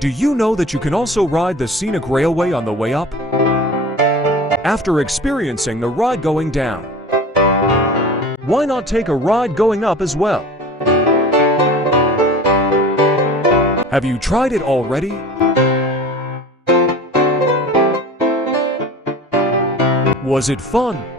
Do you know that you can also ride the Scenic Railway on the way up? After experiencing the ride going down, why not take a ride going up as well? Have you tried it already? Was it fun?